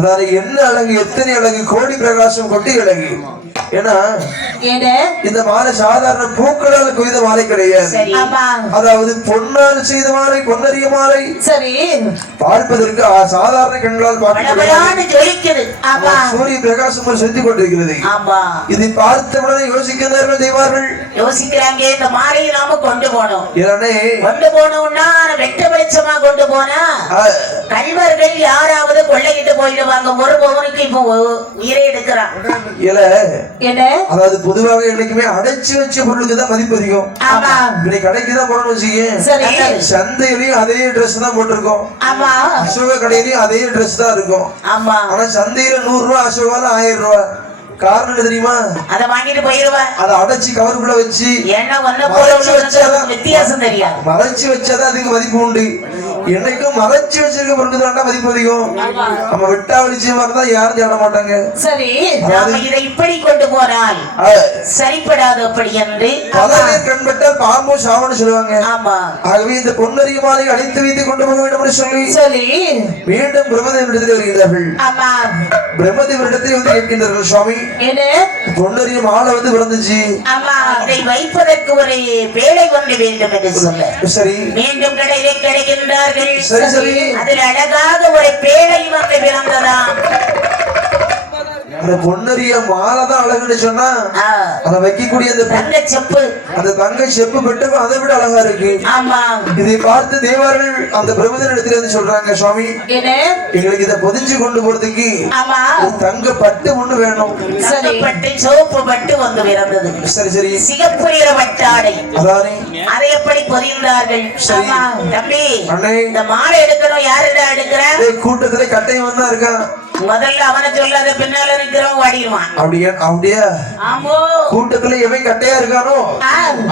அதாவது என்ன அழகு, எத்தனை அழகு, கோடி பிரகாசம் கொட்டி அழகு. ஏன்னா இந்த மாலை சாதாரண பூக்களால் கொய்த மாலை கிடையாது. அதாவது பொன்னால் செய்த மாலை, பொன்னரிய மாலை. சரி, பார்ப்பதற்கு சாதாரண கண்களால் பார்க்க சூரிய பிரகாசம் செஞ்சு கொண்டிருக்கிறது. இதை பார்த்தவுடனே யோசிக்கிறார்கள் தெய்வார்கள், யோசிக்கிறாங்க இந்த மாலையை நாம கொண்டு போனோம். கொண்டு போனோம்னா வெட்ட வெளிச்சமா கொண்டு போனா கல்வர்கள் யாராவது கொள்ளையிட்டு போயிடுவாங்க. ஒரு பவனுக்கு இப்போ உயிரை எடுக்கிறான். அதாவது பொதுவாக என்னைக்குமே அடைச்சு வச்ச பொருளுக்கு தான் மதிப்பு அதிகம். இன்னைக்கு கடைக்குதான் போறோம்னு வச்சுக்க, சந்தையிலயும் அதே ட்ரெஸ் தான் போட்டிருக்கோம், அசோக கடையிலயும் அதே ட்ரெஸ் தான் இருக்கும். ஆனா சந்தையில 100 ரூபாய், அசோகால 1000 ரூபாய். காரணம் என்ன தெரியுமா? அத வாங்கிட்டு போயிருவேன். அத அடைச்சி கவருக்குள்ள வச்சு வித்தியாசம் தெரியாது. மறைச்சு வச்சாதான் அதுக்கு மதிப்பு உண்டு. என்னைக்கும் மறைச்சு வச்சிருக்க பொருளுக்கு தான் மதிப்பு அதிகம். நம்ம விட்டா வெளிச்ச மாதிரிதான் யாரும் தேட மாட்டாங்க. சரி, இதை இப்படி கொண்டு போனால் சரிப்படாது. அப்படி என்று பலவே கண்பட்டால் பாம்பு சாவன்னு சொல்லுவாங்க. ஆகவே இந்த பொன்னரிய மாலை அழைத்து வைத்து கொண்டு போக வேண்டும் என்று சொல்லி மீண்டும் பிரம்மதேவனிடத்தில் வருகிறார்கள். பிரம்மதேவனிடத்தில் வந்து கேட்கின்றார்கள், சுவாமி பொன்னரிய மாலை வந்து விழுந்துச்சு, இதை வைப்பதற்கு ஒரு வேலை கொண்டு வேண்டும் என்று சொல்ல. சரி, மீண்டும் கிடைக்கின்றார்கள். சரி சரி, அதில் அழகாக ஒரு பேழை வந்து பிறந்ததாம். அந்த பொன்னரிய மாலை தான் அழகுன்னு சொன்னா அதை வைக்கக்கூடிய அந்த தங்க செப்பு, அந்த தங்க செப்பு பெட்டு அதை விட அழகா இருக்கு. இதை பார்த்து தேவர்கள் அந்த பிரம்மதேவன் இடத்துல இருந்து சொல்றாங்க, சுவாமி எங்களுக்கு இதை பொதிஞ்சு கொண்டு போறதுக்கு தங்க பட்டு ஒண்ணு வேணும். பட்டு சிவப்பு பட்டு வந்து பிறந்தது. சரி சரி, சிகப்பு நிற பட்டாடை, அதானே அதை எப்படி பொதிந்தார்கள். தம்பி இந்த மாலை எடுக்கணும், யாருடா எடுக்கிற? கூட்டத்துல கட்டையும் வந்தா இருக்கான். முதல்ல அவனை சொல்லாத, பின்னால இருக்கிறவன் ஓடிடுவான். அப்படியா? அப்படியா? கூட்டத்துல எவன் கட்டையா இருக்கானோ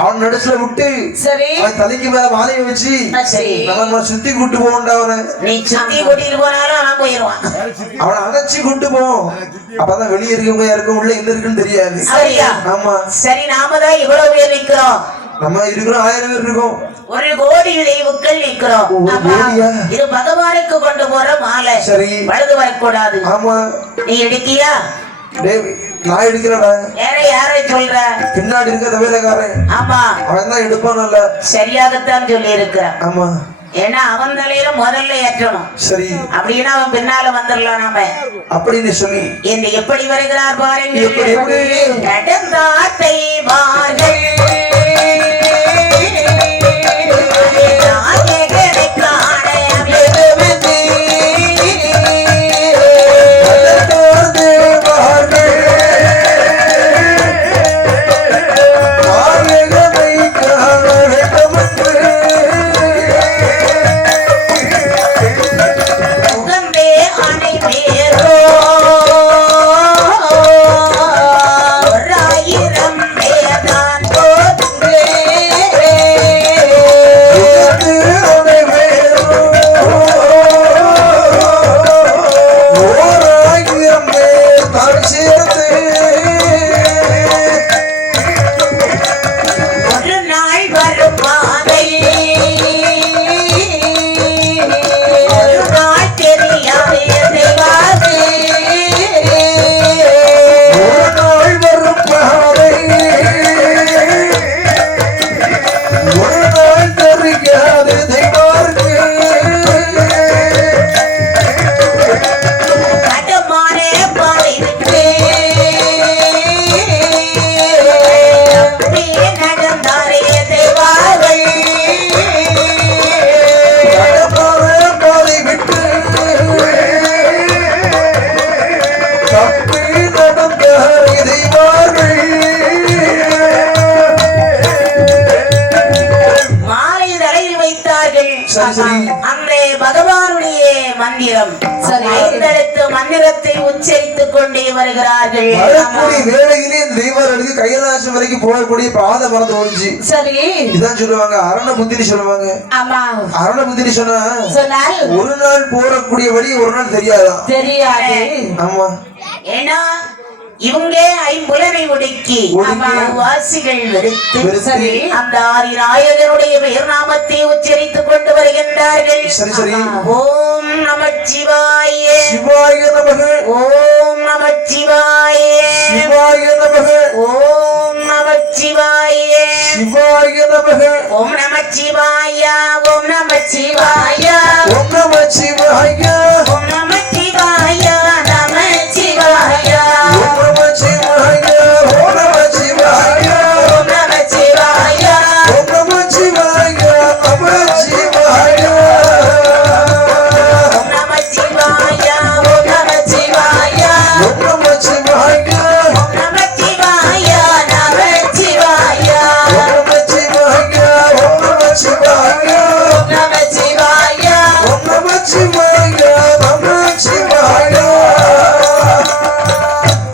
அவன் நடுசுல விட்டு அவன் தலைக்கு மேல மாலையை வச்சு நம்ம சுத்தி கூட்டு போவோம்டா. அவனை நீ சுத்தி கூட்டிட்டு போனாலும் அவன் போயிடுவான். அவனை அணைச்சி கூட்டு போவோம். அப்பதான் வெளியே இருக்கவங்க யாருக்கும் உள்ள என்ன இருக்குன்னு தெரியாது. ஆமா சரி, நாம தான் இவ்வளவு பேர் நிக்கிறோம். நம்ம இருக்கிறோம், 1000 பேர் இருக்கோம், 1 கோடி தெய்வங்கள் நிக்கிறோம். இது பகவானுக்கு கொண்டு போற மாலை. சரி, பழுது வரக்கூடாது. ஆமா, நீ எடுக்கியா? நான் எடுக்கிறேன்டா. வேற யாரை சொல்ற? பின்னாடி இருக்க தவேலக்காரன். ஆமா, அவன் தான் எடுப்பான்ல. சரியாகத்தான் சொல்லி இருக்கிறான். ஆமா, ஏன்னா அவன் தலையில முதல்ல ஏற்றணும். சரி, அப்படின்னா அவன் பின்னால வந்துடலாம். நாம அப்படின்னு சொல்லி என்று எப்படி வருகிறார் பாருங்கள். நடந்தாத்தை வார்கள் அந்த பகவானுடைய மந்திரம் மந்திரத்தை உச்சரித்துக் கொண்டே வருகிறார்கள். வேளையிலே தெய்வர்களுக்கு கைலாசம் வரைக்கும் போகக்கூடிய பாதை மறந்து போச்சு. சரி, இதான் சொல்லுவாங்க அரண புத்திரி சொல்லுவாங்க. ஆமா, அரண புத்திரி சொன்னா ஒரு நாள் போறக்கூடிய வழி ஒரு நாள் தெரியாதான். தெரியாது. ஆமா, ஏன்னா இவங்க ஐம்புலனை ஒடுக்கி வாசிகள் வெறுத்து சரி அந்த ஆதிநாயகனுடைய பெயர் நாமத்தை உச்சரித்துக் கொண்டு வருகின்றார்கள். சரி சரி ஓம் நமச்சிவாய சிவாய நமக ஓம் நமச்சிவாய சிவாய நமக ஓம் நமச்சிவாய சிவாய நமக ஓம் நமச்சிவாய ஓம் நமச்சிவாய ஓம் நமச்சிவாய ஓம் நமச்சிவாய நமச்சிவாய ஓம் நமச்சிவாய ஓம் நமச்சிவாய ஓம் நமச்சிவாய ஓம் நமச்சிவாய நமச்சிவாய ஓம் நமச்சிவாய ஓம் நமச்சிவாய ஓம் நமச்சிவாய ஓம் நமச்சிவாய நமச்சிவாய ஓம் நமச்சிவாய ஓம் நமச்சிவாய ஓம் நமச்சிவாய ஓம் நமச்சிவாய நமச்சிவாய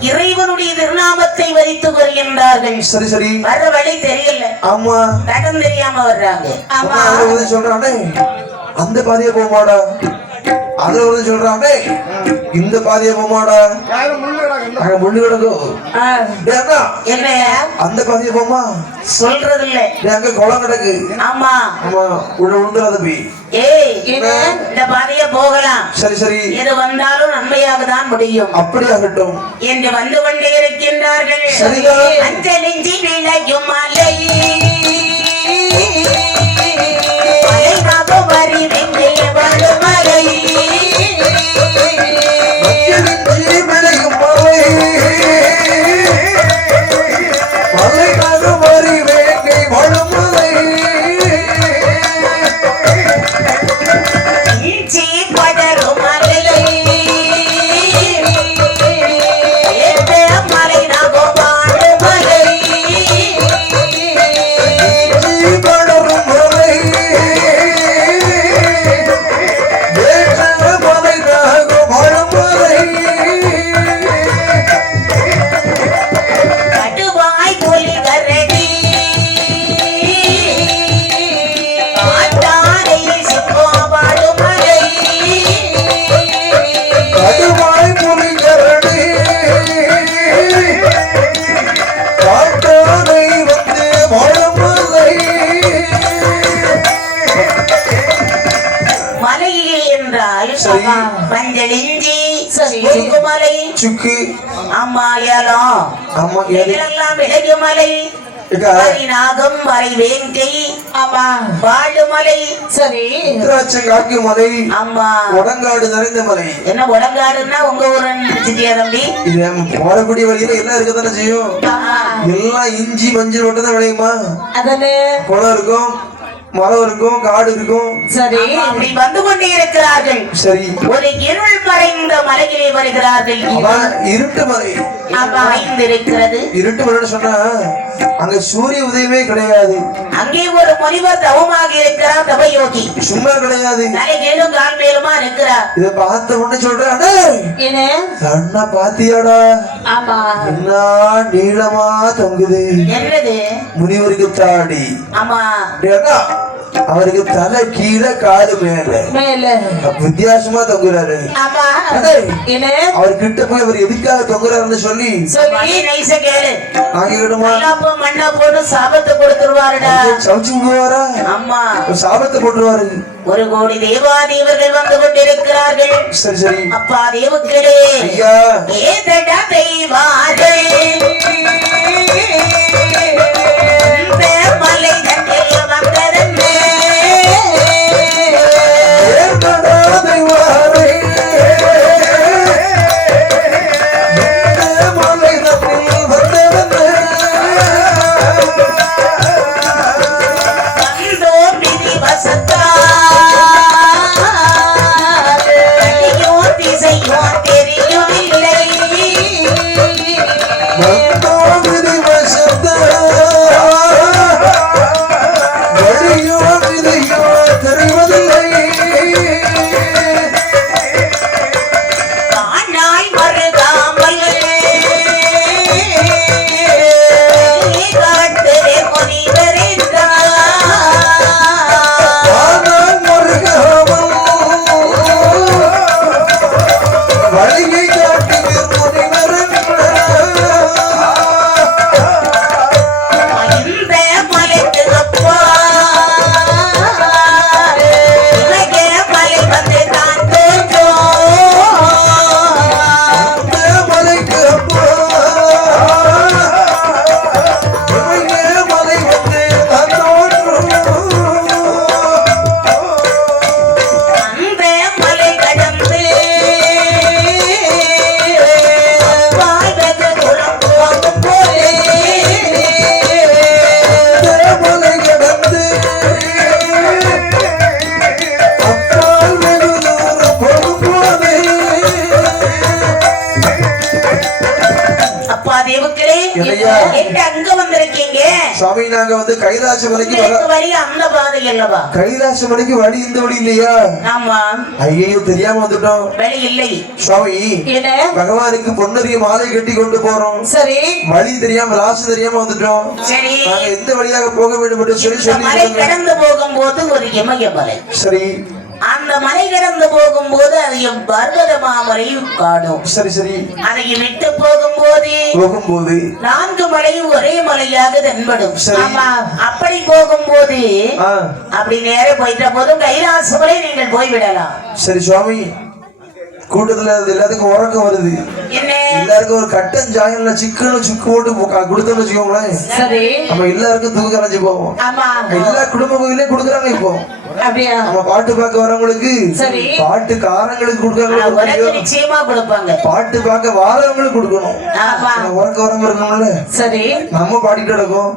இறைவனுடைய திருநாமத்தை வரித்துக் வருகின்றார்கள். சரி சரி வர்ற வழி தெரியல, ஆமா தடம் தெரியாம வர்றாங்க. ஆமா அதுல வந்து சொல்றானே அந்த பாதைய போமாடா அதுல வந்து சொல்றானே இந்த பாதைய போமாடா அங்க முள்ளு கிடக்கும் டேய் அண்ணா, என்ன அந்த பாதைய போமா சொல்றது இல்ல. டேய் அங்க குளம் கிடக்கு ஆமா ஆமா உள்ள விழுந்துடாத போய் ஏய் இந்த பாதைய போகலாம், சரி சரி எது வந்தாலும் நன்மையாக தான் முடியும் அப்படி ஆகட்டும் என்று வந்து கொண்டே இருக்கின்றார்கள். சரிதான். அஞ்சலிஞ்சி விளையும் மலை மலைமாக வரி வெங்கே வழுமலை மக்கிரிஞ்சி விளையும் மலை மலைக்காக மறி வேங்கை வழுமலை இஞ்சி படரும் மலை ஏத்த மலை நாகோ வாழுமலை வளரும் மலை வேற்ற மலை நாக வழுமலை கடுவாய் புலி கரடி காட்டானை சிங்கோ வாழுமலை கடுவாய் புலிகரணி காட்டானை வந்து வழுமலை மலை என்றால் சரி. மஞ்சளிஞ்சி குங்குமலை சுக்கு அம்மாயலம் ஆமா எது இதெல்லாம் விலகு மலை ஏக்கா, நாகம் வரை வேங்கை ஆமா வாழுமலை சரி உத்திராட்சம் காக்கும் மலை ஆமா உடங்காடு நிறைந்த மலை என்ன உடங்காடுன்னா உங்க ஊரன் சித்தியா தம்பி இது நம்ம போறக்கூடிய வழியில எல்லாம் இருக்கத்தானே செய்யும் எல்லாம் இஞ்சி மஞ்சள் மட்டும் தான் விளையுமா அதனே குளம் இருக்கும் மரம் இருக்கும் காடு இருக்கும் சரி அப்படி வந்து கொண்டே இருக்கிறார்கள். சரி ஒரு இருள் மறைந்த மலையிலே வருகிறார்கள். அதான் இருட்டு மலை மறைந்திருக்கிறது. இருட்டு மலைன்னு சொன்னா அங்க சூரிய உதயமே கிடையாது, அங்கே ஒரு முனிவர் தவமாக இருக்கிறார், தவயோகி சும்மா கிடையாது. தலை கேளும் கால் மேலுமா இருக்கிறார். இத பார்த்த உடனே சொல்றேன் அண்ணா பாத்தியாடா ஆமா என்ன நீளமா தொங்குது என்னது முனிவருக்கு தாடி. ஆமா டேய் அண்ணா, அவருக்கு தலை கீழே காது மேல மேல வித்தியாசமா தொங்குறாரு. ஆமா என்ன அவர் கிட்ட போய் அவர் எதுக்காக தொங்குறாருன்னு சொல்லி சொல்லி நைச கேளு. நான் கேட்கணுமா? மண்ணா மண்ணா போட்டு சாபத்தை கொடுத்துருவாருடா. சவுச்சு போவாரா? ஆமா ஒரு சாபத்தை போட்டுருவாரு. 1 கோடி தேவாதேவர்கள் வந்து கொண்டிருக்கிறார்கள். சரி சரி அப்பா தேவர்களே ஐயா ஏதடா தெய்வாதே இந்த மலை தண்டில் வந்ததென்னே ஏண்டா தெய்வாரே, இந்த மலை தன்னில் வந்தவனே. வந்தோ விதி வசத்தா அடியோ திசையோ தெரியவில்லை வந்தோ விதி வசம் இல்லையா? எங்க அங்க வந்திருக்கீங்க சுவாமி? நாங்க வந்து கைலாச மலைக்கு வழி அந்த பாதை அல்லவா? கைலாச மலைக்கு வழி இந்த வழி இல்லையா? ஆமா. ஐயோ தெரியாம வந்துட்டோம். வழி இல்லை சுவாமி. பகவானுக்கு பொன்னரிய மாலை கட்டி கொண்டு போறோம். சரி. வழி தெரியாம லாசம் தெரியாம வந்துட்டோம். சரி. நாங்க எந்த வழியாக போக வேண்டும் என்று சொல்லி மலை கடந்து போகும்போது ஒரு இமயமலை. சரி. அந்த மலை கடந்து போகும்போது அது பர்வத மாமலையும் காணும். சரி சரி. அதை விட்டு போகும்போது 4 மலையும் ஒரே மலையாக தென்படும். அப்படி போகும்போது அப்படி நேர போயிட்ட போதும் கைலாச மலை நீங்கள் போய்விடலாம். சரி சுவாமி. கூட்டத்துல எல்லாத்துக்கும் உறக்கம் வருது. எல்லாருக்கும் ஒரு கட்டன் ஜாயம்ல சிக்கனும் சுக்கு போட்டு கொடுத்தோம்னு வச்சுக்கோங்களேன். நம்ம எல்லாருக்கும் தூக்க அரைஞ்சு போவோம். எல்லா குடும்ப கோயிலையும் கொடுக்குறாங்க இப்போ. நம்ம பாட்டு பார்க்க வரவங்களுக்கு, பாட்டு காரங்களுக்கு கொடுக்கறவங்களுக்கு நிச்சயமா கொடுப்பாங்க. பாட்டு பார்க்க வாரவங்களுக்கு கொடுக்கணும். உறக்க வரவங்க இருக்கணும்ல. சரி. நம்ம பாடிட்டு நடக்கும்,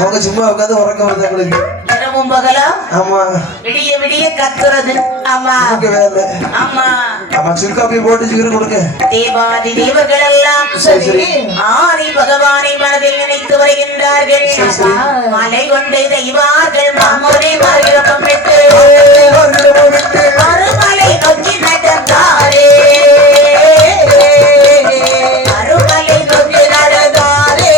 அவங்க சும்மா உட்காந்து உறக்க வருது அவங்களுக்கு. இரவும் பகலா. ஆமா. விடிய விடிய கத்துறது. ஆமா. வேலை. ஆமா. ஆமா. சுக்காப்பி போட்டு சிக்கன் கொடுங்க. தேவாதி தேவர்கள் எல்லாம் ஆதி பகவானை மனதில் நினைத்து வருகின்றார்கள். மலை கொண்டு தெய்வார்கள் மாமோனை மார்கிழப்பம் விட்டு அருமலை நோக்கி நடந்தாரே. அருமலை நோக்கி நடந்தாரே.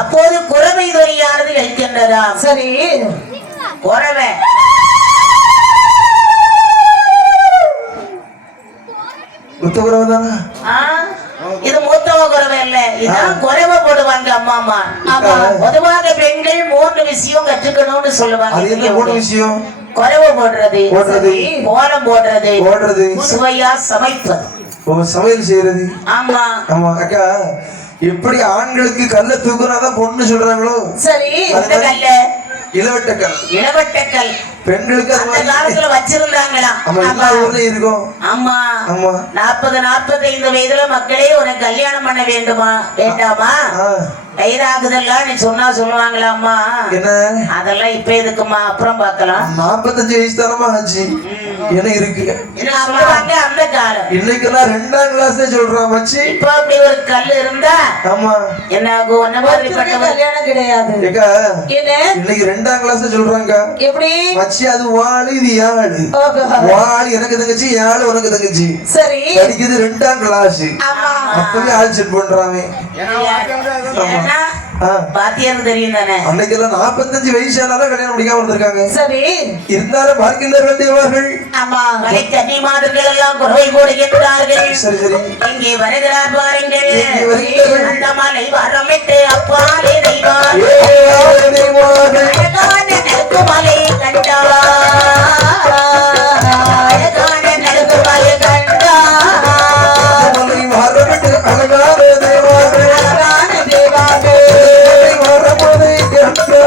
அப்போது குறவை துறையானது இருக்கின்றதா? சரி. குறவை இது மூத்தவ குறவை இல்ல, இதான் குறைவ போடுவாங்க அம்மா அம்மா. பொதுவாக பெண்கள் 3 விஷயம் கற்றுக்கணும்னு சொல்லுவாங்க. குறைவ போடுறது, கோலம் போடுறது, சுவையா சமைப்பது, சமையல் செய்யறது. ஆமா ஆமா அக்கா. எப்படி ஆண்களுக்கு கல்ல தூக்குனாதான் பொண்ணு சொல்றாங்களோ, சரி. இளவட்டக்கல் பெண்களுக்கு அந்த காலத்துல வச்சிருந்தாங்களா? எல்லா ஊர்லயும் இருக்கும். ஆமா. 40-45 வயதுல மக்களே உனக்கு கல்யாணம் பண்ண வேண்டுமா வேண்டாமா கைதாகுதெல்லாம் நீ சொன்னா சொல்லுவாங்களாம்மா. என்ன அதெல்லாம் இப்ப எதுக்குமா, அப்புறம் பாக்கலாம். 45 வயசு தானமா ஆச்சு. என்ன இருக்கு சொல்லுவாங்க அந்த காலம். இன்னைக்கெல்லாம் 2ஆம் கிளாஸ் சொல்றான் மச்சி. இப்ப அப்படி ஒரு கல் இருந்தா ஆமா என்ன ஆகும்? என்ன மாதிரிப்பட்ட கல்யாணம் கிடையாது. இன்னைக்கு 2ஆம் கிளாஸ் சொல்றாங்க. எப்படி மச்சி? அது வாளு, இது யாழு. வாளு எனக்கு தங்கச்சி, யாழு உனக்கு தங்கச்சி. சரி. படிக்குது 2ஆம் கிளாஸ். அப்பவே ஆள் செட் பண்றாங்க. பாத்தியாருக்கு தெரியும் தானே. அன்னைக்கெல்லாம் 45 வயசானாலும் கல்யாணம் முடிக்காம இருந்திருக்காங்க. சரி. இருந்தாலும் பார்க்கின்றார்கள் தேவர்கள். ஆமா. மலை தண்ணி மாதர்கள் எல்லாம் குறை போடுகின்றார்கள். சரி சரி. இங்கே வருகிறார் பாருங்கள். அந்த மலை வரமிட்டு அப்பாலே தெய்வார் அழகான நெருக்கு மலை கண்டார். அழகான நெருக்கு மலை கண்டார். மலை வரமிட்டு அழகான தேவார்கள், அழகான தேவார்கள் வரமதை கண்டார்.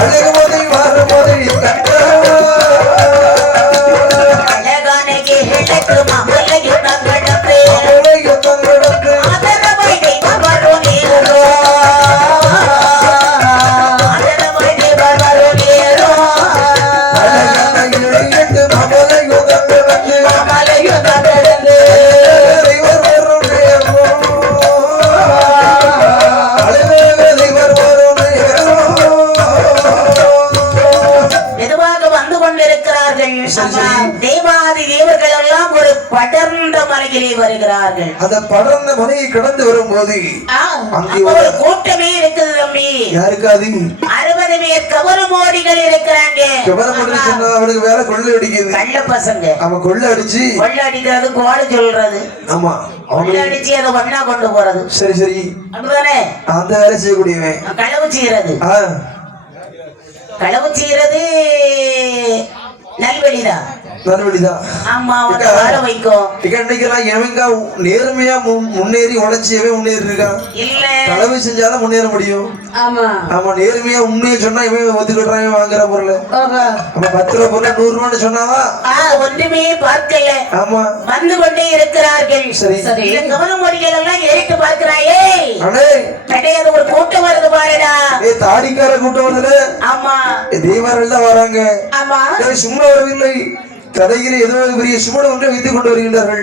அழகுமதை வரமதை கண்டார். அழகான கேளுக்கு மமலையும் தங்கடத்து ஆதரவை தெய்வம் வரும் நேரோ. ஆதரவை தெய்வம் வரும் நேரோ. அழகான கேளுக்கு மமலையும் தங்கடத்து மமலையும் தங்கடத்து தெய்வம் வரும் நேரோ. தெய்வம் வரும் நேரோ. மெதுவாக வந்து கொண்டிருக்கிறார்கள். தேவாதி தேவர்கள் எல்லாம் ஒரு படர்ந்த மலையிலே வருகிறார்கள். அந்த படர்ந்த மலையை கடந்து வரும்போது அங்கே ஒரு கூட்டமே இருக்குது தம்பி. யாருக்காது? 60 பேர் கவரமோடிகள் இருக்கிறாங்க. சொன்னா அவனுக்கு வேலை கொள்ளை அடிக்குது. கள்ள பசங்க அவன் கொள்ளை அடிச்சு கொள்ளை அடிக்கிறது கோடை சொல்றது. ஆமா கொள்ளை அடிச்சு அதை ஒண்ணா கொண்டு போறது. சரி சரி அப்படிதானே அந்த வேலை செய்யக்கூடியவன். களவு செய்யறது களவு செய்யறது நல்வழிதான். நல்வழிதான். ஆமா வாழ வைக்கும். இன்னைக்கெல்லாம் எவங்க நேர்மையா முன்னேறி உழைச்சியவே முன்னேறி இருக்கான். இல்ல களவு செஞ்சாலும் முன்னேற முடியும். ஆமா ஆமா நேர்மையா உண்மையை சொன்னா இவன் ஒத்துக்கிட்டான் வாங்குற பொருள். நம்ம 10 ரூபா பொருள் 100 ரூபான்னு சொன்னாவா ஒன்றுமே பார்க்கல. ஆமா வந்து கொண்டே இருக்கிறார்கள். சரி சரி கவனம் மொழிகள் எல்லாம் ஏறிட்டு பார்க்கிறாயே. அடே கிடையாது ஒரு கூட்டம் வருது பாருடா. தாடிக்கார கூட்டம் வருது. ஆமா தெய்வார்கள் தான் வராங்க. ஆமா சும்மா வரவில்லை. கதையில் ஏதோ ஒரு பெரிய சுமண ஒன்றை வைத்துக் கொண்டு வருகின்றார்கள்.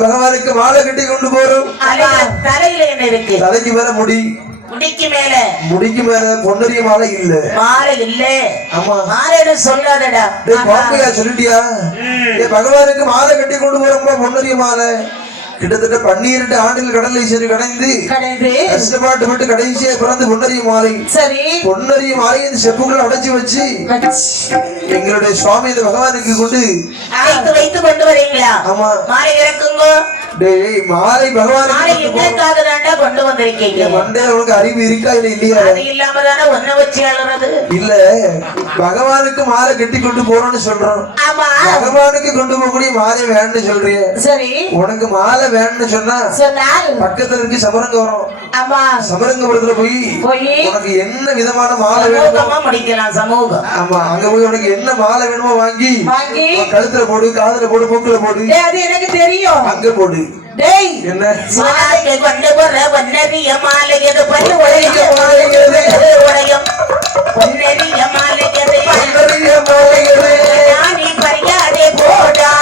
பகவானுக்கு மாலை கட்டி கொண்டு போறோம். தலையில என்ன இருக்கு? தலைக்கு மேல முடி. முடிக்கு மேல பொன்னரிய மாலை இல்ல. மாலை இல்ல. ஆமா மாலைன்னு சொல்லாதடா. பாப்பையா சொல்லிட்டியா? பகவானுக்கு மாலை கட்டி கொண்டு போறோம்மா பொன்னரிய மாலை. கிட்டத்தட்ட 12 ஆண்டுகள் கடலை சரி கடைந்து கஷ்டப்பாட்டு கடைசியா பிறந்து பொன்னரிய மாலை. சரி பொன்னரிய மாலையை இந்த செப்புகள் அடைச்சு வச்சு எங்களுடைய சுவாமி இந்த பகவானுக்கு கொண்டு வைத்து கொண்டு வரீங்களா? ஆமா மாலை இறக்குங்க. டேய் மாலை பகவானுக்கு கொண்டு வந்திருக்கீங்க. மண்டையில உனக்கு அறிவு இருக்கா இல்ல இல்லையா? அது இல்லாம தானே ஒன்ன வச்சு அழுறது. இல்ல பகவானுக்கு மாலை கட்டி கொண்டு போறோம்னு சொல்றோம். ஆமா பகவானுக்கு கொண்டு போகக்கூடிய மாலை வேணும்னு சொல்றிய. சரி உனக்கு மாலை வேணும்னு சொன்னா பக்கத்துல இருக்கு சமரங்கபுரம். ஆமா சமரங்கபுரத்துல போய் உனக்கு என்ன விதமான மாலை வேணுமோ முடிக்கலாம். சமூகம் ஆமா அங்க போய் உனக்கு என்ன மாலை வேணுமோ வாங்கி கழுத்துல போடு, காதுல போடு, மூக்குல போடு. அது எனக்கு தெரியும். அங்க போடு. டேய் என்ன மாலை கொண்டு போற பொன்னரிய மாலை எது பண்ணு உடையும் பொன்னரிய மாலை எது நீ பறியாதே போடா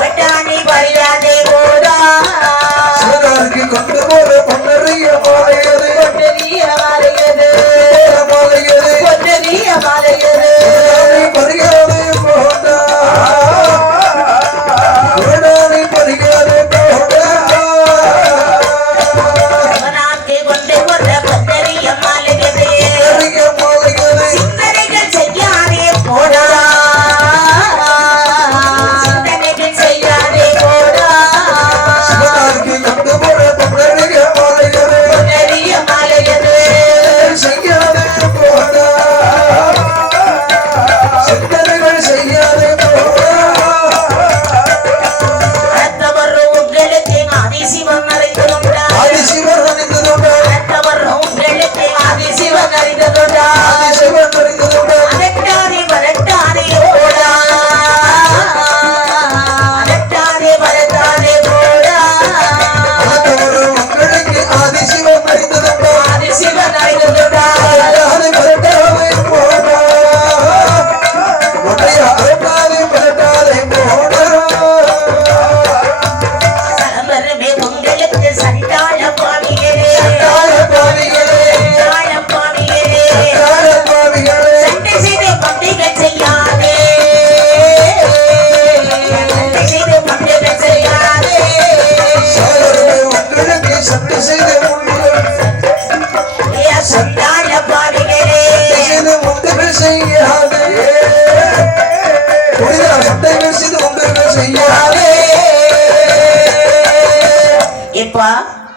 வட்டானி பறியாதே போடா கொண்டு போற பொன்னரிய மாலை எது பொன்னரிய மாலை எது பொன்னரிய மாலை எது பறியாதே போடா செய்யாதே போடா ஏப்பா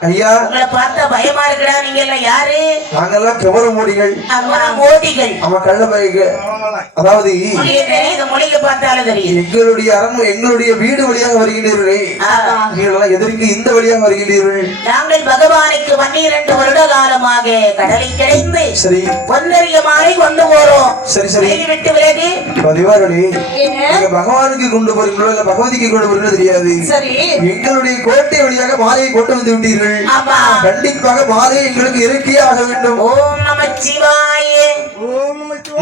ஐயா உங்களை பார்த்தா பயமா இருக்குடா. நீங்க எல்லாம் யாரு? நாங்கெல்லாம் கவர மோடிகள். மோடிகள். ஆமா, கள்ள பைகள். அதாவது தெரியுது, மொழியை பார்த்தாலும் தெரியும். எங்களுடைய அரண்மனை, எங்களுடைய வீடு வழியாக வருகிறீர்களே, நீங்கள் எதற்கு இந்த வழியாக வருகிறீர்கள்? நாங்கள் பகவானுக்கு 12 வருட காலமாக கடலை கிடைந்து சரி பொன்னரிய மாலை கொண்டு போறோம். சரி சரி விட்டு விலகி பதிவார்களே, நீங்க பகவானுக்கு கொண்டு போறீங்களோ இல்ல பகவதிக்கு கொண்டு போறீங்களோ தெரியாது. சரி எங்களுடைய கோட்டை வழியாக மாலையை கொண்டு வந்து விட்டீர்கள். கண்டிப்பாக மாலை எங்களுக்கு இறக்கியே ஆக வேண்டும். ஓம் நமச்சிவாய.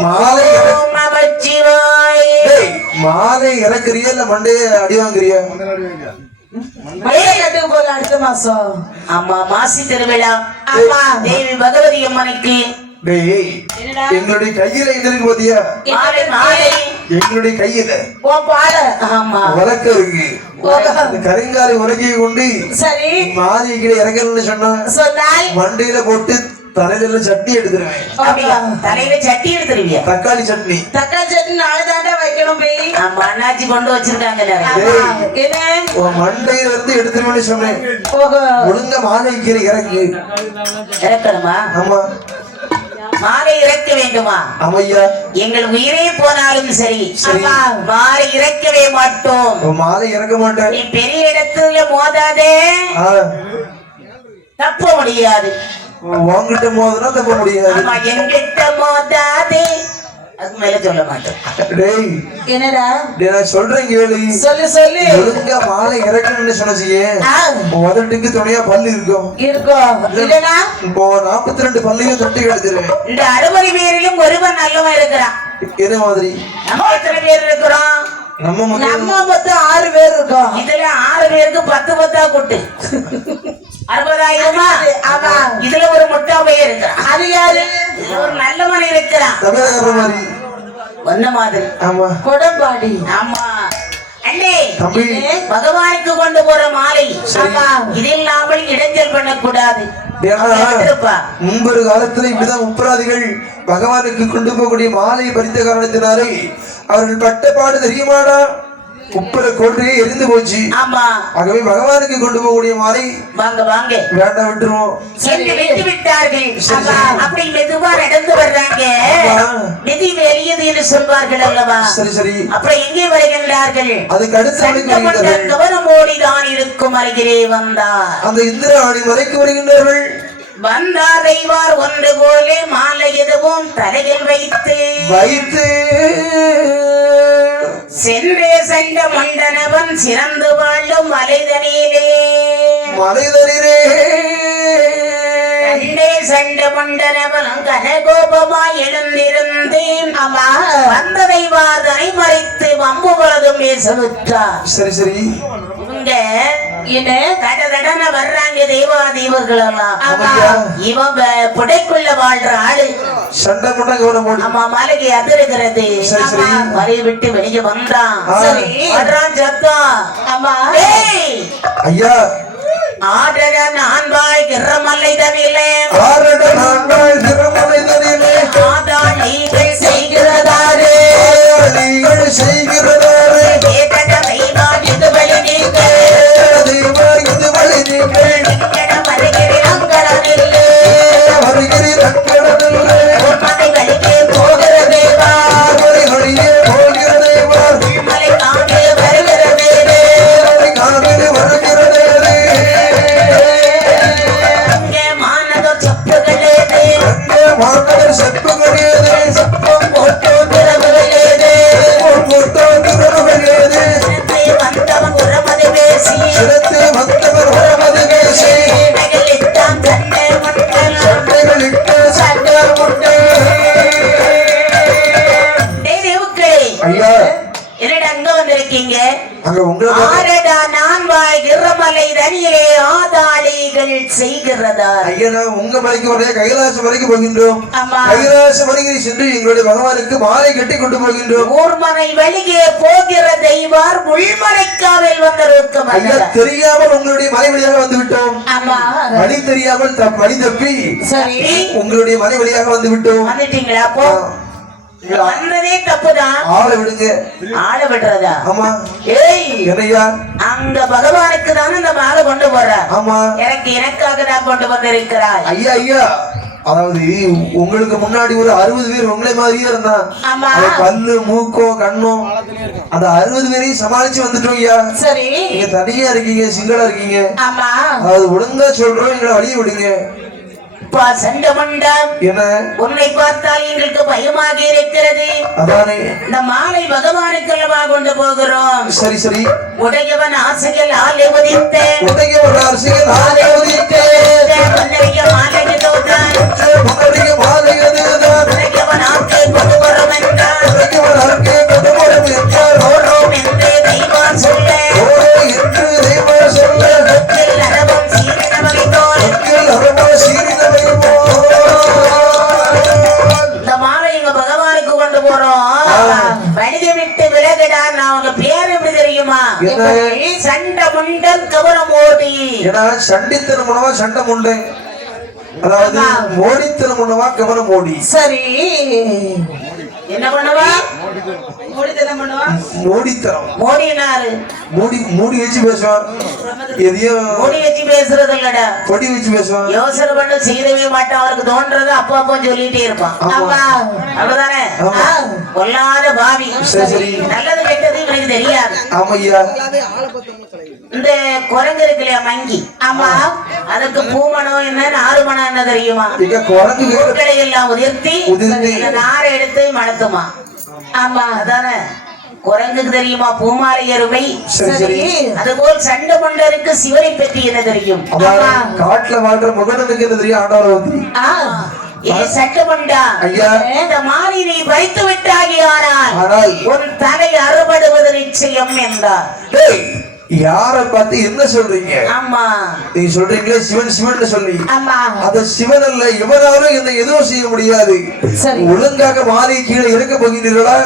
மாலை நமச்சிவாய. மாலை இறக்குறியா இல்ல மண்டைய அடி வாங்குறியா? அடுத்த மாசம் ஆமா மாசி திருவிழா. ஆமா தேவி பகவதி அம்மனுக்கு எங்களுடைய கையில இது இருக்கு பாத்தியா? எங்களுடைய கையில வழக்க இருக்கு. கருங்காலை உலகியை கொண்டு சரி மாலை கீழே இறங்கணும்னு சொன்னா மண்டையில போட்டு தலையில சட்னி எடுத்துருவேன். தலையில சட்னி எடுத்துருவியா? தக்காளி சட்னி. தக்காளி சட்னி நாளைதாண்டா வைக்கணும். போய் அண்ணாச்சி கொண்டு வச்சிருக்காங்க. மண்டையில இருந்து எடுத்துருவேன்னு சொன்னேன். ஒழுங்கா மாலை கீழே இறக்கு. இறக்கணுமா? ஆமா, மாலை இறக்க வேண்டுமா? ஆமையா. எங்கள் உயிரே போனாலும் சரி மாலை இறக்கவே மாட்டோம். மாலை இறக்க மாட்டேன். நீ பெரிய இடத்துல மோதாதே, தப்ப முடியாது. வாங்கிட்ட மோதுனா தப்ப முடியாது. ஆமா, எங்கிட்ட மோதாதே, அது மேல சொல்ல மாட்டோம். டேய் என்னடா நான் சொல்றேன் கேளு. சொல்லு சொல்லு. ஒழுங்கா மாலை இறக்கணும்னு சொன்னீங்க. முதட்டுக்கு துணையா பல்லு இருக்கும். இல்லனா இப்போ 42 பல்லையும் தொட்டி எடுத்துருவேன். இந்த 60 பேரிலும் ஒருவன் நல்லவன் இருக்கிறான். என்ன மாதிரி? நம்ம எத்தனை பேர் இருக்கிறோம்? நம்ம மொத்தம் 6 பேர் இருக்கோம். இதுல 6 பேருக்கு 10 10 கூட்டு 60,000. ஆமா, இதுல ஒரு முட்டா பையன் இருக்கிறான். அது யாரு? ஒரு நல்லவன் இருக்கிறான். மாதிரி ஒன்ன மாதிரி. ஆமா, கொடம்பாடி. ஆமா அண்ணே, பகவானுக்கு கொண்டு போற மாலை இது இல்லாமல் இடைஞ்சல் பண்ணக்கூடாது. முன்பொரு காலத்துல இப்படிதான் முப்பராதிகள் பகவானுக்கு கொண்டு போகக்கூடிய மாலையை பறித்த காரணத்தினாலே அவர்கள் பட்டப்பாடு தெரியுமாடா? உப்பர கோட்டையே எரிந்து போச்சு. ஆமா, ஆகவே பகவானுக்கு கொண்டு போகக்கூடிய மாலை வாங்க வாங்க வேண்டாம் விட்டுருவோம். விட்டு விட்டார்கள். அப்படி மெதுவா நடந்து வர்றாங்க. நிதி வெளியது என்று சொல்வார்கள் அல்லவா? சரி சரி. அப்புறம் எங்கே வருகின்றார்கள்? அதுக்கு அடுத்த கவனமோடிதான் இருக்கும் அருகிலே வந்தார். அந்த இந்திராணி மலைக்கு வருகின்றார்கள். வந்தார் தெய்வார் ஒன்று போலே மாலை எதுவும் தலையில் வைத்து சென்றே சண்ட மண்டனவன் சிறந்து வாழும் மலைதனிலே சண்ட மண்டனவனும் கனகோபமாய் எழுந்திருந்தேன். வந்ததை வாதனை மறைத்து வம்பு பொழுதும் பேசலுற்றார். சரி சரி. இவங்க கடன வர்றாங்க தெய்வாதீவர்கள் எல்லாம். இவன் புடைக்குள்ள வாழ்ற ஆளு. ஆமா, மலைக்கு அதிர்கிறது. மலை விட்டு வெளியே வந்தான். சத்தம். ஆமா ஐயா, ஆடட நான்பாய் கிரமல்லை தனிலே ஆதாளிகள் செய்கிறதாரே இது வழி நீங்கள் உங்க மலைக்கு வர கைலாச மலைக்கு போகின்றோம். கைலாச மலைக்கு சென்று எங்களுடைய பகவானுக்கு மாலை கட்டி கொண்டு போகின்றோம். ஊர்மனை வெளியே போகிற தெய்வார் உள்மலைக்காவில் வந்திருக்கும். ஐயா, தெரியாமல் உங்களுடைய மலை வழியாக வந்து விட்டோம். வழி தெரியாமல் வழி தப்பி உங்களுடைய மலை வழியாக வந்து விட்டோம். வந்துட்டீங்களா? அப்போ வந்ததே தப்புதான். ஆளை விடுங்க. ஆளை விடுறதா? ஆமா. ஏய் என்னையா? அங்க பகவானுக்கு தானே இந்த மாலை கொண்டு போற. ஆமா. எனக்காக தான் கொண்டு வந்திருக்கிறாய். ஐயா ஐயா, அதாவது உங்களுக்கு முன்னாடி ஒரு 60 பேர் உங்களை மாதிரியே இருந்தான். பல்லு மூக்கம் கண்ணும் அந்த 60 பேரையும் சமாளிச்சு வந்துட்டோம் ஐயா. சரி, நீங்க தனியா இருக்கீங்க, சிங்களா இருக்கீங்க. ஆமா, அதாவது ஒழுங்கா சொல்றோம், எங்களை வழிய விடுங்க. என்ன உன்னை பார்த்தால் எங்களுக்கு பயமாக இருக்கிறது. அதானே இந்த மாலை பகவானுக்கு கொண்டு போகிறோம். சரி சரி. உடையவன் ஆசைகள் ஆலை உதித்த உடையவன் ஆசைகள் ஆலை உதித்த முன்னறிய மாலைக்கு தோன்றான் முன்னறிய மாலையது உடையவன் ஆக்கை கொண்டு வரும் என்றான் உடையவன் ஆக்கை கொண்டு வரும் என்றான் ஓரோம் என்று தெய்வம் சொல்ல என்று தெய்வம் சொல்ல அரபம் சீரினவரை தோல் அரபம் சீரினவரை இந்த மாலை எங்க பகவானுக்கு கொண்டு போறோம். வணிக விட்டு விலகிடா. நான் உங்க பேர் எப்படி தெரியுமா? சண்டை முண்டன் கவனம் ஓடி. ஏன்னா சண்டித்தனம் உணவா சண்டை முண்டை, அதாவது மோடித்தனம் உணவா கவனம் ஓடி. சரி, என்ன பண்ணுவா? மோடித்தனம் பண்ணுவா. மோடித்தனம் மோடினாரு மூடி வச்சு பேசுவான். எதையும் மூடி வச்சு பேசுறது இல்லடா, பொடி வச்சு பேசுவான். யோசனை பண்ண செய்யவே மாட்டான். அவருக்கு தோன்றதை அப்பா அப்பா சொல்லிட்டே இருப்பான். அவ்வளவுதானே? கொல்லாத பாவி. நல்லது கெட்டது இவனுக்கு தெரியாது. ஆமையா, இந்த குரங்கு இருக்கு இல்லையா, மங்கி. ஆமா, அதுக்கு பூமணம் என்ன ஆறுமணம் என்ன தெரியுமா? குரங்குகளை எல்லாம் உதிர்த்தி நாரை எடுத்து மணத்துமா. ஆமா, அதானே குரங்குக்கு தெரியுமா பூமாலை எருமை. அதுபோல் சண்டை மண்டருக்கு சிவனை பற்றி என்ன தெரியும்? காட்டுல வாழ்ற முகனுக்கு என்ன தெரியும்? ஆண்டவரை சட்டமண்டா இந்த மாலை நீ வைத்து விட்டாகியானால் உன் தலை அறுபடுவது நிச்சயம் என்றார். யார பார்த்து என்ன சொல்றீங்க? ஆமா, நீங்க சொல்றீங்களே சிவன் சிவன் சொல்லி. ஆமா, அத சிவன் அல்ல, எவனாலும் என்ன எதுவும் செய்ய முடியாது. ஒழுங்காக மாலை கீழே இறக்க போகிறீர்களா,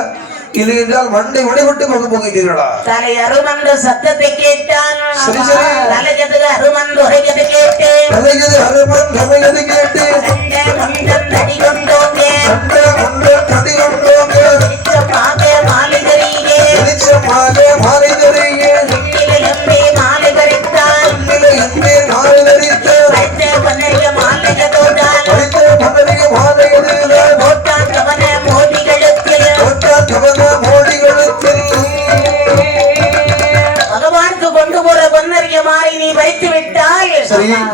இல்லை என்றால் மண்டை உடைபட்டு போக போகிறீர்களா? தலை அருமன்ற சத்தத்தை கேட்டான். சரி சரி. தலையது அருமன் உரையது கேட்டு தலையது அருமன் தலையது கேட்டு சண்டை முண்டன் தடி கொண்டோங்க சண்டை முண்டன் தடி கொண்டோங்க வெளிச்சமாக மாலை தெரியே வெளிச்சமாக மாலை தெரியே எண்ணில எம்பே மாலை கரித்தான் எண்ணில எம்பே மாலை கரித்தான் வைத்த பன்னறிய மாலை கதோடான் வைத்த பன்னறிய மாலை கதோடான் போட்டான் கவன மோடிகளுக்கு போட்டான் கவன மோடிகளுக்கு பகவானுக்கு கொண்டு போற பொன்னறிய மாலை நீ வைத்து விட்டால்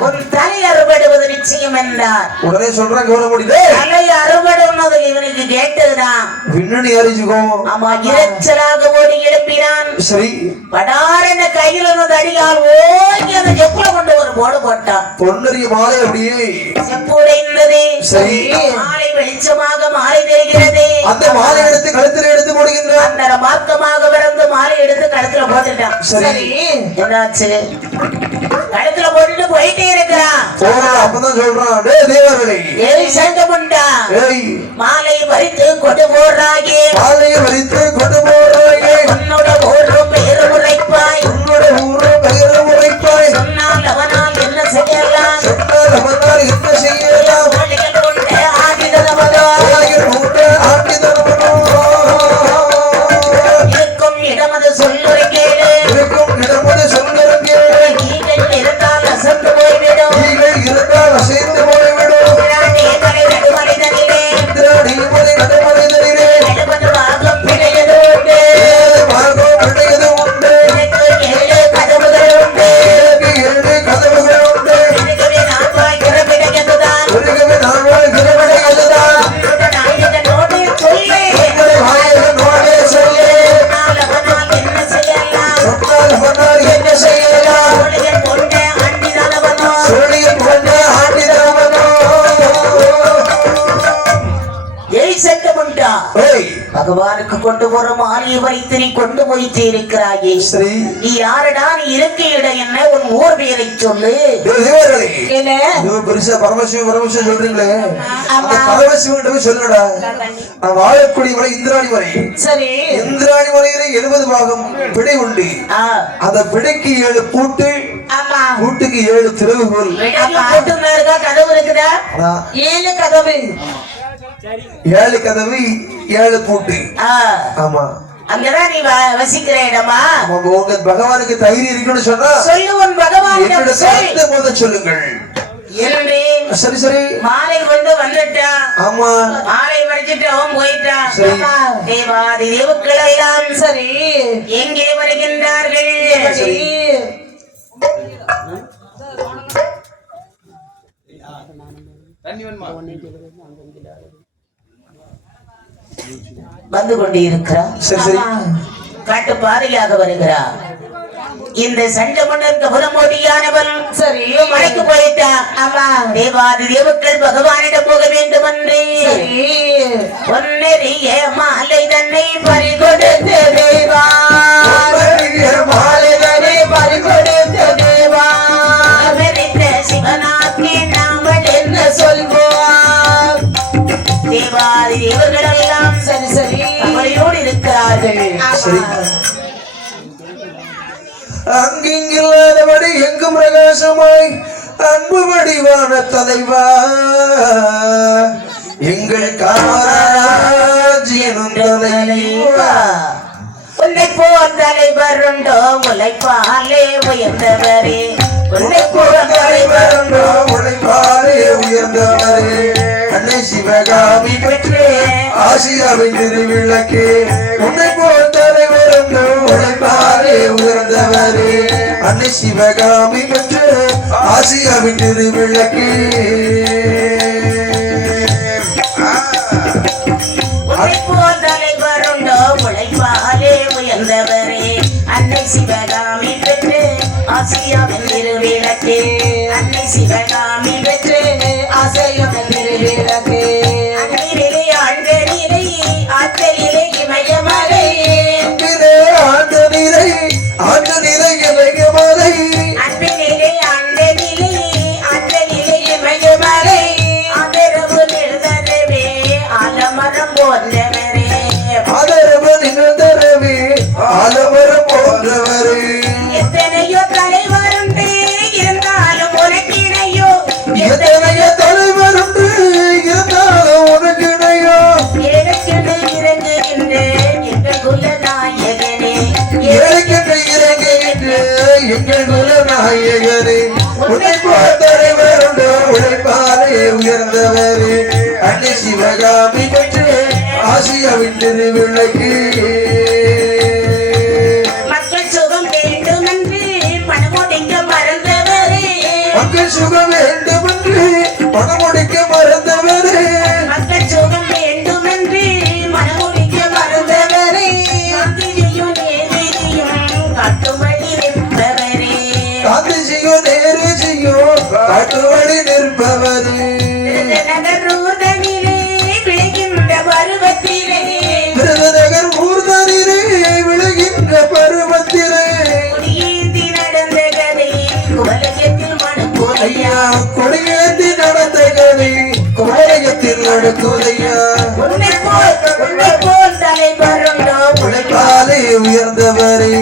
உன் தலை அறுபடுவது நிச்சயம் என்றார். உடனே சொல்றான் கவனப்படிதே தலை அறுபடுவது இவனுக்கு கேட்டதுதான். விண்ணணி அறிஞ்சுக்கோ. ஆமா, இறைச்சலாக ஓடி எழுப்பினான். சரி, படாரென கையில் இருந்த அடியால் ஓங்கி அந்த செப்புல கொண்டு ஒரு போடு போட்டான். பொன்னறிய மாலை அப்படியே செப்பு உடைந்தது. சரி, மாலை வெளிச்சமாக மாலை தெரிகிறது. அந்த மாலை எடுத்து கழுத்துல எடுத்து போடுகின்றான். அந்த மார்க்கமாக பிறந்து மாலை எடுத்து கழுத்துல போட்டுட்டான். சரி, என்னாச்சு? கழுத்துல போட்டுட்டு போயிட்டே இருக்கிறான். அப்பதான் சொல்றான், டேய் தேவர்களே, ஏய் சங்கமுண்டா, மாலை பறித்து கொண்டு போடுறாயே, மாலையை பறித்து கொண்டு போடுறாயே, உன்னோட ஊரும் பெயர் உரைப்பாய், உன்னோட ஊரும் பெயர் உரைப்பாய், சொன்னால் அவனால் என்ன செய்யலாம், சொன்னால் அவனால் என்ன செய்யலாம், மாலைகள் கொண்டு ஆடிதனவதோ, மாலைகள் கொண்டு ஆடிதனவதோ, இருக்கும் இடமது சொல்லுரை கேளு, இருக்கும் இடமது சொல்லுரை கேளு, நீங்கள் இருந்தால் அசந்து போய்விடும், நீங்கள் இருந்தால் அசைந்து போய்விடும், நடுமலை நடுமலைதனிலே, நடுமலை நடுமலைதனிலே, நடுமது மார்க்கம் பிழையது உண்டு, மார்க்கம் பிழையது உண்டு, எனக்கு 7 கதவுகள் உண்டு, எனக்கு 7 கதவுகள் உண்டு, எனக்கவே நான்காய் கிரபிடையதுதான், ஒருகவே நான்காய் கிரபிடையதுதான், நாயகனோடு சொல்லி, நாயகனோடு சொல்லி, சொன்னால் அவனால் என்ன செய்யலாம், சொன்னால் அவனால் என்ன செய்யலாம், சோழியன் கொண்ட ஆண்டிதானவனோ, சோழியன் கொண்ட ஆண்டிதானவனோ. ஏய் சட்டமுண்டா, பகவானுக்கு கொண்டு போற மாலையை வைத்து நீ கொண்டு போயிட்டே இருக்கிறாயே, சரி, நீ யாரடா, நீ இருக்க இடம் என்ன, உன் ஊர் பெயரை சொல்லு. என்ன பெருசா பரமசிவம் பரமசிவம் சொல்றீங்களே, அந்த பரமசிவன் சொல்லுடா. நான் வாழக்கூடிய மலை இந்திராணி மலை. சரி, இந்திராணி மலையில 70 பாகம் பிடை உண்டு. அந்த பிடைக்கு 7 பூட்டு, பூட்டுக்கு 7 திறவுகோல். கதவு இருக்குதா? 7 கதவு. 7 கதவு 7 பூட்டு. ஆமா, அங்கதான் நீ வசிக்கிற இடமா? உங்க பகவானுக்கு தைரியம் இருக்குன்னு சொன்னா சொல்லு, உன் பகவானிடம் சொல்லுங்கள். சரி சரி, மாலை கொண்டு வந்துட்டான். ஆமா, மாலை படிச்சுட்டு அவன் போயிட்டான். தேவாதி தேவுக்கள் எல்லாம் சரி எங்கே வருகின்றார்கள்? சரி, வந்து கொண்டு இருக்கிறார். காட்டு பாதையாக வருகிறார். இந்த சண்டை மன்னருக்கு புறமோடியானவன் சரி மலைக்கு போயிட்டான். ஆமா, தேவாதி தேவுக்கள் பகவானிடம் போக வேண்டும் என்று பொன்னெறிய மாலை தன்னை பறிகொடுத்த தேவா, மாலை தன்னை பறிகொடுத்த தேவா, சிவனாக்கி நாமல் என்ன சொல்வோம்? தேவாதி தேவர்கள் எல்லாம் சரி சரி அவரையோடு இருக்கிறார்கள். அங்கில்லாதபடி எங்கும் பிரகாசமாய் அன்பு வடிவான தலைவா, எங்கள் காமராஜ் எனும் தலைவா, உன்னை போல் தலைவர் உண்டோ உழைப்பாலே உயர்ந்தவரே, உன்னை போல் தலைவர் உண்டோ உழைப்பாலே உயர்ந்தவரே, அன்னை சிவகாமி பெற்றே ஆசியாவின் திருவிளக்கே, உன்னை போல் தலைவர் உண்டோ உழைப்பாலே உயர்ந்தவரே, அன்னை சிவகாமி பெற்றே ஆசியாவின் திருவிளக்கே, உன்னை போல் தலைவர் உண்டோ உழைப்பாலே உயர்ந்தவரே, அன்னை சிவகாமி பெற்று ஆசியாவின் திருவிளக்கே, அன்னை சிவகாமி பெற்று ஆசியாவின் திருவிளக்கே, அன்னிலே ஆண்டனிலே ஆற்றலிலே இமயமலை, ஆண்டனிலே இமயமலை, அன்பினிலே ஆண்டனிலே ஆற்றலிலே இமயமலை, ஆதரவு நிறுத்தவே ஆலமரம் போன்றவரே, ஆதரவு நிறுத்தவே ஆலமரம் போன்றவரே, எத்தனையோ தலைவருண்டு இருந்தாலும் உனக்கிணையோ, எத்தனையோ தலைவருண்டு இருந்தாலும் உனக்கிணையோ, ஏழைக்கென்று இறங்குகின்ற எங்கள் குல நாயகனே, ஏழைக்கென்று இறங்குகின்ற எங்கள் குல நாயகனே, உன்னை போல் தலைவருண்டு உழைப்பாலே உயர்ந்தவரே, அன்னை சிவகாமி பெற்று ஆசியாவின் திருவிளக்கு, மக்கள் சுகம் வேண்டுமென்று பணமுடிக்க மறந்தவரே, மக்கள் சுகம் வேண்டுமென்று பணமுடிக்க மறந்தவரே, மக்கள் சுகம் வேண்டுமென்று மனமுடிக்க மறந்தவரே, காந்திஜியும் நேருஜியும் காட்டுமணி நிற்பவரே, காந்திஜியும் நேருஜியும் காட்டுவழி நிற்பவரே, நகர் ஊர்தனிலே விளைகின்ற பருவத்திலே, விருதுநகர் ஊர்தனிலே விளைகின்ற பருவத்திலே, கொடியேந்தி நடந்த கதை குவலயத்தில் மணப்போதையா, கொடியேந்தி நடந்த கதை குவலயத்தில் நடக்குதையா, உன்னை போல் தலைவருண்டோ உழைப்பாலே உயர்ந்தவரே,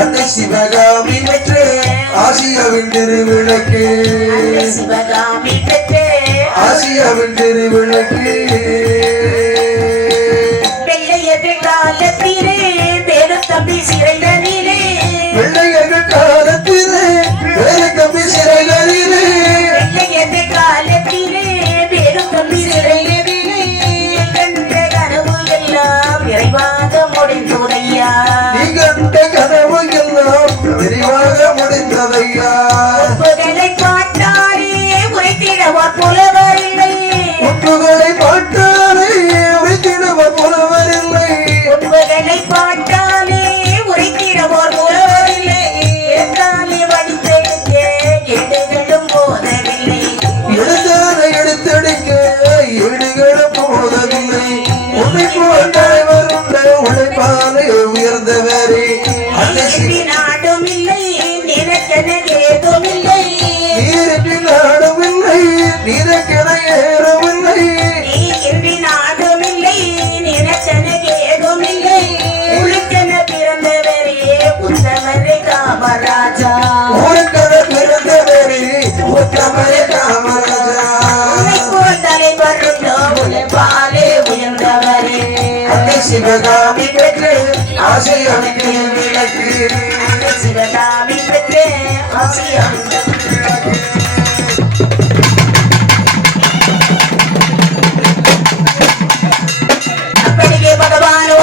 அன்னை சிவகாமி பெற்று ஆசியாவின் திருவிளக்கு, சிவகாமி பெற்றே ஆசியாவின் திருவிளக்கு, வெள்ளையர்கள் காலத்திலே வேறு தம்பி சிறைகளிலே, வெள்ளையர்கள் காலத்திலே வேறு கம்பி சிறைகளிலே, வெள்ளையர்கள் காலத்திலே வேறு தம்பி சிறைகளிலே, கண்ட கனவு எல்லாம் நிறைவாக முடிந்துதையா, நீ கண்ட கனவு எல்லாம் விரிவாக முடிந்ததையா, புகழை பாட்டாரே உரைத்திடவார் புலவரில்லை, உப்புகளை பாட்டாரே சிவகாமி பெற்றே ஆசியம் அப்படியே பகவானோ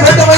வேண்டும்